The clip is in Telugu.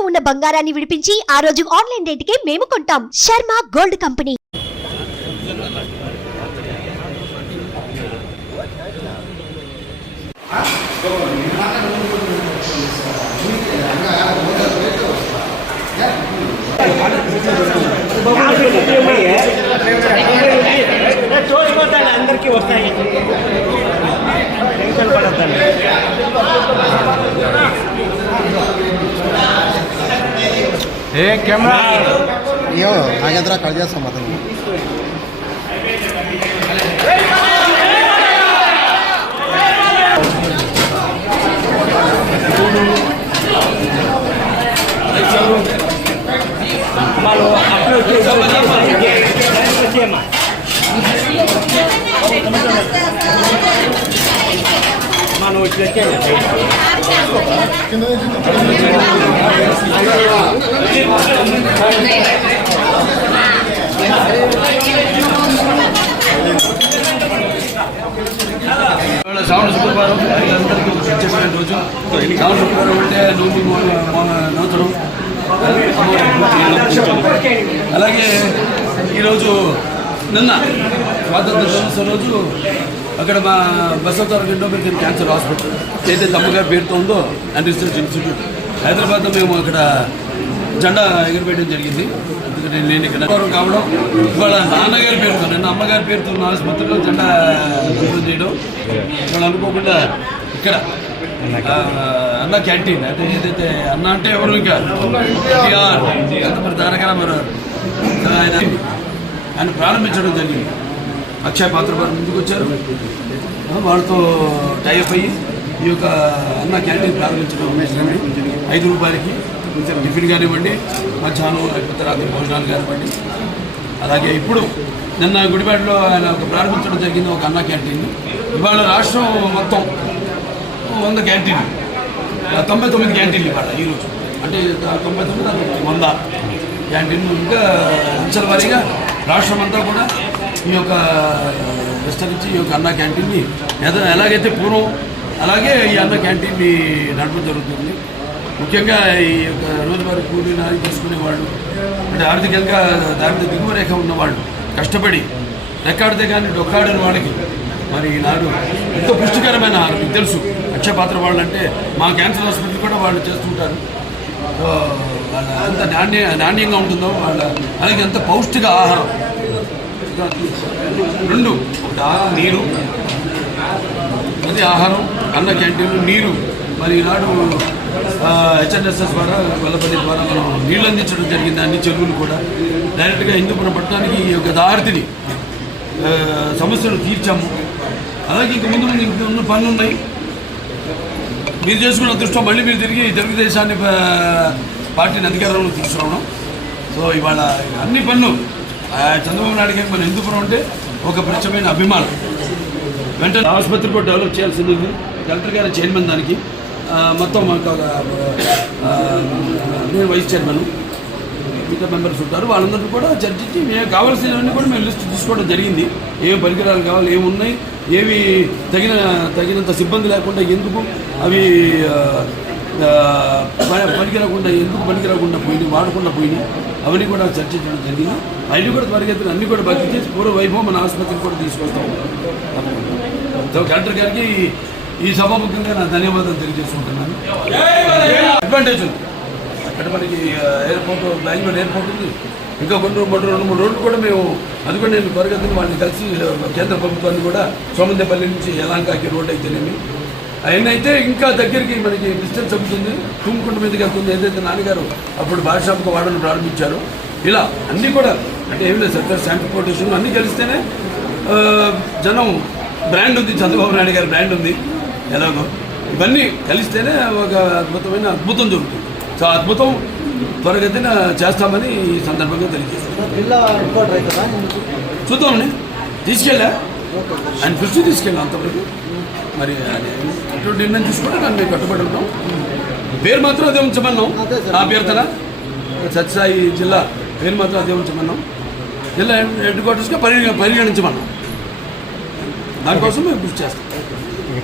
తాకట్టులో ఉన్న బంగారాన్ని విడిపించి ఆ రోజు ఆన్లైన్ రేటుకే మేము కొంటాం. Sharma gold company. అందరికీ వస్తాయి. టెన్షన్ పడద్దండి. ఏ కెమెరా అయ్యో నాగేంద్ర కట్ చేస్తాం అతను. మనం వచ్చి శ్రావణ శుక్రవారం అందరికీ చెప్పిన రోజు. శ్రావణ శుక్రవారం అంటే నూతనం. అలాగే ఈరోజు నిన్న స్వాతంత్ర దినోత్సవం రోజు అక్కడ మా బసవతారక ఇండోమెరికన్ క్యాన్సర్ హాస్పిటల్ ఏదైతే అమ్మగారి పేరుతో ఉందో అండ్ రీసెర్చ్ ఇన్స్టిట్యూట్ హైదరాబాద్లో మేము అక్కడ జెండా ఎగురవేయడం జరిగింది. ఎందుకంటే నేను ఇక్కడ కావడం ఇవాళ నాన్నగారి పేరుతో నిన్న అమ్మగారి పేరుతో ఉన్న ఆసుపత్రిలో జెండా ఎగురవేయడం చేయడం ఇవాళ అనుకోకుండా ఇక్కడ అన్న క్యాంటీన్ అంటే ఏదైతే అన్న అంటే ఎవరు ఇంకా మరి తారక రామారావు ఆయన ప్రారంభించడం జరిగింది. అక్షయ పాత్ర వారు ముందుకు వచ్చారు. వాళ్ళతో టైఅప్ అయ్యి ఈ యొక్క అన్న క్యాంటీన్ ప్రారంభించడం ₹5 టిఫిన్ కానివ్వండి, మధ్యాహ్నం లేకపోతే రాత్రి భోజనాలు కానివ్వండి. అలాగే ఇప్పుడు నిన్న గుడివాడలో ఆయన ప్రారంభించడం జరిగింది ఒక అన్న క్యాంటీన్. ఇవాళ రాష్ట్రం మొత్తం 100 క్యాంటీన్లు, 99 క్యాంటీన్లు ఇవాళ ఈరోజు. అంటే 99 100 క్యాంటీన్లు. ఇంకా అంచెల వారీగా రాష్ట్రం అంతా కూడా ఈ యొక్క విస్తరించి ఈ యొక్క అన్న క్యాంటీన్ని ఎలాగైతే పూర్వం అలాగే ఈ అన్న క్యాంటీన్ని నడపడం జరుగుతుంది. ముఖ్యంగా ఈ యొక్క రోజువారీ కూలీ నాది తీసుకునేవాళ్ళు, అంటే ఆర్థికంగా దారిద్ర్య దిగువ రేఖ ఉన్నవాళ్ళు, కష్టపడి రెక్కాడితే కానీ డొక్కాడని వాళ్ళకి మరి ఈనాడు ఎంతో పుష్టికరమైన ఆహారం. మీకు తెలుసు అక్షయ పాత్ర వాళ్ళు అంటే మా క్యాన్సర్ హాస్పిటల్ కూడా వాళ్ళు చేస్తుంటారు. వాళ్ళ ఎంత నాణ్యంగా ఉంటుందో వాళ్ళ అలాగే ఎంత పౌష్టిక ఆహారం. 2 నీరు, అది ఆహారం, అన్న క్యాంటీన్, నీరు. మరి ఈనాడు హెచ్ఎన్ఎస్ఎస్ ద్వారా వల్లపల్లి ద్వారా మనం నీళ్ళు అందించడం జరిగింది. అన్ని చెరువులు కూడా డైరెక్ట్గా హిందూపురం పట్టణానికి ఈ యొక్క దారిని సమస్యలు తీర్చాము. అలాగే ఇంక ముందు ఉన్న పనులు ఉన్నాయి. మీరు చేసుకున్న అదృష్టం మళ్ళీ మీరు తిరిగి తెలుగుదేశాన్ని పార్టీని అధికారంలో తీసుకురావడం. సో ఇవాళ అన్ని పనులు చంద్రబాబు నాయుడు గారికి మన హిందూపురం అంటే ఒక ప్రత్యేకమైన అభిమానం. వెంటనే ఆసుపత్రి కూడా డెవలప్ చేయాల్సింది ఉంది. కలెక్టర్ గారి చైర్మన్ దానికి మొత్తం నేను వైస్ చైర్మన్, మిగతా మెంబర్స్ ఉంటారు. వాళ్ళందరూ కూడా చర్చించి మేము కావాల్సినవన్నీ కూడా మేము లిస్ట్ తీసుకోవడం జరిగింది. ఏం పరికరాలు కావాలి, ఏమి ఉన్నాయి, ఏవి తగినంత సిబ్బంది లేకుండా ఎందుకు అవి పనికిరాకుండా పోయినాయి, వాడకుండా పోయినాయి, అవన్నీ కూడా చర్చించడం జరిగింది. అవి కూడా త్వరగతిన అన్నీ కూడా భర్తీ చేసి పూర్వ వైభవం మన ఆసుపత్రికి కూడా తీసుకొస్తాం. కలెక్టర్ గారికి ఈ సభాముఖంగా నా ధన్యవాదాలు తెలియజేసుకుంటున్నాను. అడ్వాంటేజ్ ఉంది అక్కడ మనకి ఎయిర్పోర్ట్, బెంగళూరు ఎయిర్పోర్ట్ ఉంది. ఇంకా 2-3 రోడ్లు కూడా మేము అది కూడా నేను త్వరగతిని వాళ్ళని కలిసి కేంద్ర ప్రభుత్వాన్ని కూడా సోమందేపల్లి నుంచి యలాంకాకి రోడ్ అయితేనేమి అవన్నీ అయితే ఇంకా దగ్గరికి మనకి డిస్టెన్స్ అవుతుంది. తుమ్ముకుంట మీదకి వెళ్తుంది. ఏదైతే నాన్నగారు అప్పుడు బాద్షాప్కి వాడని ప్రారంభించారో ఇలా అన్నీ కూడా అంటే ఏమి లేదు సార్, ట్రాన్స్పోర్టేషన్ అన్నీ కలిస్తేనే జనం బ్రాండ్ ఉంది, చంద్రబాబు నాయుడు గారి బ్రాండ్ ఉంది. ఎలాగో ఇవన్నీ కలిస్తేనే ఒక అద్భుతం జరుగుతుంది. సో అద్భుతం త్వరగతిన చేస్తామని ఈ సందర్భంగా తెలియజేస్తాం. చూద్దామని తీసుకెళ్ళా ఆయన దృష్టి తీసుకెళ్ళాం అంతవరకు. మరి అటువంటి నిర్ణయం తీసుకుంటే దాన్ని మేము కట్టుబడి ఉంటాం. పేరు మాత్రం అదే ఉంచమన్నాం. నా అభ్యర్థన సత్యసాయి జిల్లా పేరు మాత్రం అదే ఉంచమన్నాం. జిల్లా హెడ్ క్వార్టర్స్గా పరిగణించమన్నాం. దానికోసం మేము కృషి చేస్తాం.